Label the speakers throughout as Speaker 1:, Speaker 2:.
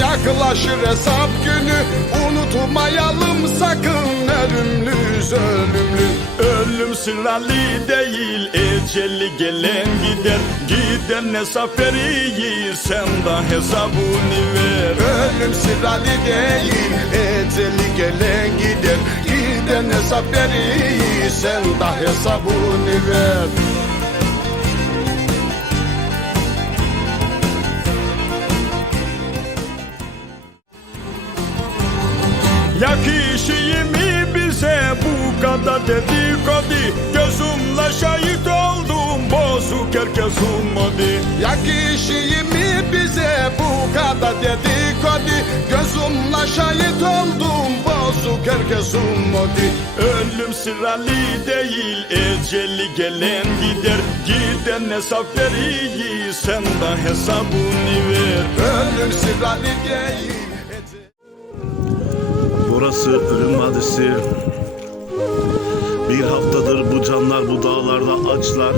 Speaker 1: yaklaşır hesap günü. Unutmayalım sakın ölümlüyüz ölümlü.
Speaker 2: Ölüm sıralı değil eceli gelen gider. Giden hesap verir sen de hesabını ver.
Speaker 1: Ölüm sıralı değil Eceli gelen gider. Giden hesap verir Sen de hesabını ver
Speaker 2: dedikodu Gözümle şahit oldum bozuk herkes ummadı.
Speaker 1: Yakışıyor mu bize bu kadar dedikodu Gözümle şahit oldum Bozuk herkes ummadı.
Speaker 2: Ölüm sıralı değil eceli gelen gider. Giden hesap verir sen de hesabını ver.
Speaker 1: Ölüm sıralı değil
Speaker 3: Burası ölüm vadisi. Bir haftadır bu canlar bu dağlarda açlar.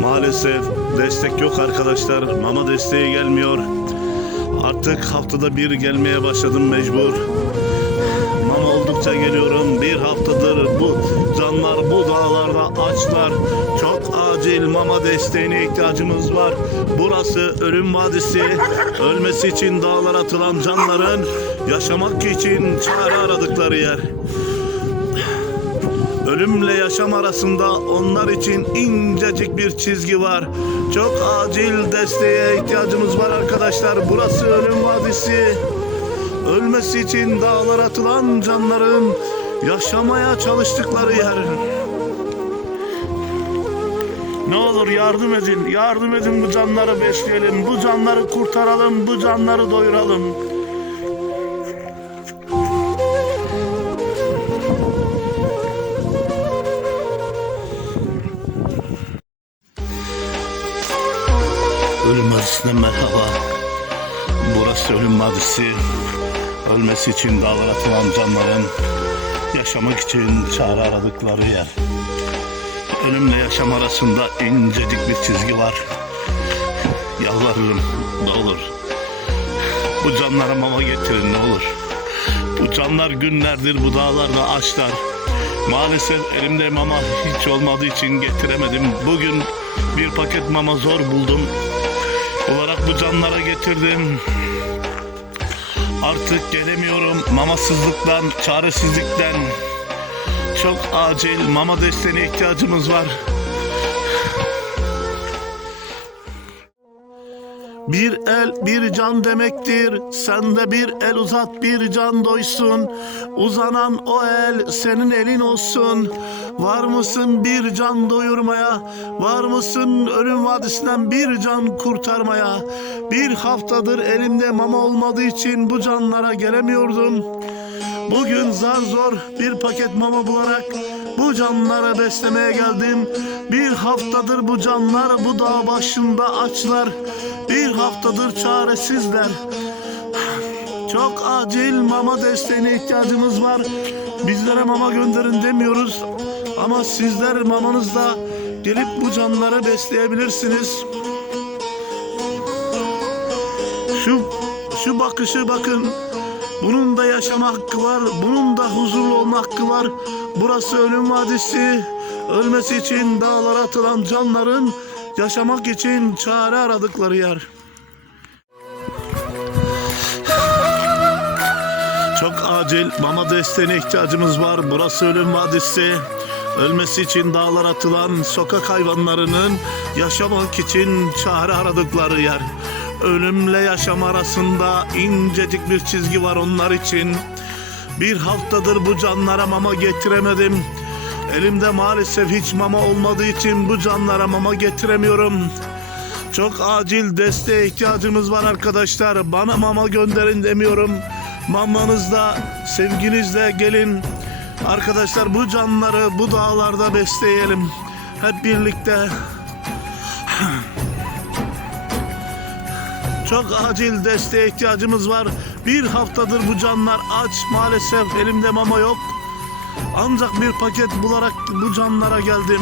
Speaker 3: Maalesef destek yok arkadaşlar. Mama desteği gelmiyor. Artık haftada bir gelmeye başladım mecbur. Mama oldukça geliyorum. Bir haftadır bu canlar bu dağlarda açlar. Çok acil mama desteğine ihtiyacımız var. Burası ölüm vadisi. Ölmesi için dağlara atılan canların yaşamak için çare aradıkları yer. Ölümle yaşam arasında onlar için incecik bir çizgi var. Çok acil desteğe ihtiyacımız var arkadaşlar. Burası ölüm vadisi. Ölmesi için dağlara atılan canların yaşamaya çalıştıkları yer. Ne olur yardım edin, yardım edin bu canları besleyelim, bu canları kurtaralım, bu canları doyuralım. Ölüm Vadisi'ne merhaba. Burası Ölüm Vadisi. Ölmesi için dağlara atılan canların yaşamak için çare aradıkları yer. Ölümle yaşam arasında incecik bir çizgi var. Yalvarırım ne olur. Bu canlara mama getirin ne olur. Bu canlar günlerdir bu dağlarda açlar. Maalesef elimde mama hiç olmadığı için getiremedim. Bugün bir paket mama zor buldum. Olarak bu canlara getirdim. Artık gelemiyorum mamasızlıktan, çaresizlikten. Çok acil mama desteğine ihtiyacımız var. Bir el bir can demektir. Sen de bir el uzat bir can doysun. Uzanan o el senin elin olsun. Var mısın bir can doyurmaya? Var mısın ölüm vadisinden bir can kurtarmaya? Bir haftadır elimde mama olmadığı için bu canlara gelemiyordum. Bugün zar zor bir paket mama bularak bu canlara beslemeye geldim. Bir haftadır bu canlar bu dağ başında açlar. Bir haftadır çaresizler. Çok acil mama desteğine ihtiyacımız var. Bizlere mama gönderin demiyoruz. Ama sizler mamanızla gelip bu canları besleyebilirsiniz. Şu şu bakışı bakın. Yaşama hakkı var. Bunun da huzurlu olma hakkı var. Burası ölüm vadisi. Ölmesi için dağlara atılan canların yaşamak için çare aradıkları yer. Çok acil mama desteğine ihtiyacımız var. Burası ölüm vadisi. Ölmesi için dağlar atılan sokak hayvanlarının yaşamak için çare aradıkları yer. Ölümle yaşam arasında incecik bir çizgi var onlar için. Bir haftadır bu canlara mama getiremedim. Elimde maalesef hiç mama olmadığı için bu canlara mama getiremiyorum. Çok acil desteğe ihtiyacımız var arkadaşlar. Bana mama gönderin demiyorum. Mamanızla, sevginizle gelin. Arkadaşlar bu canları bu dağlarda besleyelim. Hep birlikte. Çok acil desteğe ihtiyacımız var. Bir haftadır bu canlar aç. Maalesef elimde mama yok. Ancak bir paket bularak bu canlara geldim.